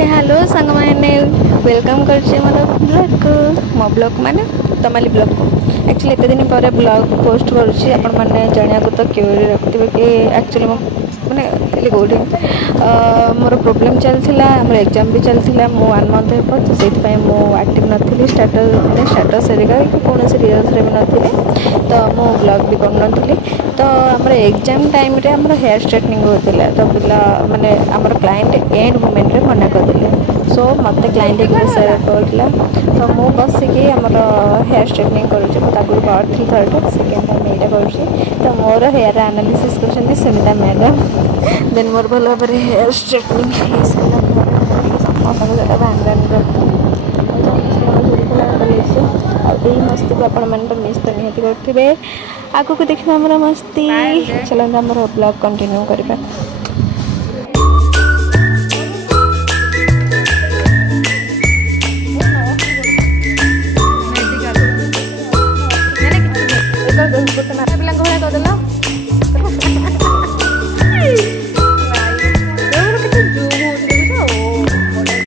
hello सांग मैंने welcome कर ब्लॉग को मो ब्लॉग माने तमाली ब्लॉग को एक्चुअली एत दिन पर ब्लॉग पोस्ट करुँची आपण मैंने जाना तो क्यूरी रखिए कि एक्चुअली मैंने कौटी मोर प्रोब्लेम चलता मोर एग्जाम भी चलता मो 1 मंथ हे तो से एक्टिव नी स्टाटस हेरिका कौन रिल्स भी नी तो मो ब्लॉग भी कर तो आमर एग्जाम टाइम रे आमर हेयर स्ट्रेटनिंग होता तो पिला माने आमर क्लाइंट एंड मोमेंट रे मना करदे सो मत क्लाइंट एक विषय कहला तो मु बसिकी आमर हेयर स्ट्रेटनिंग करुँची थर्ड सेकेंड टाइम यहाँ तो मोर हेयर एनालिसिस कर सुनीता मैडम देन मोर भल भाव हेयर स्ट्रेटनिंग हो सारा समस्त भांग मस्ती को आपण मैंने मिस तो निहती करेंगे आगू को देखा आम मस्ती चलते आम ब्लॉग कंटिन्यू करवा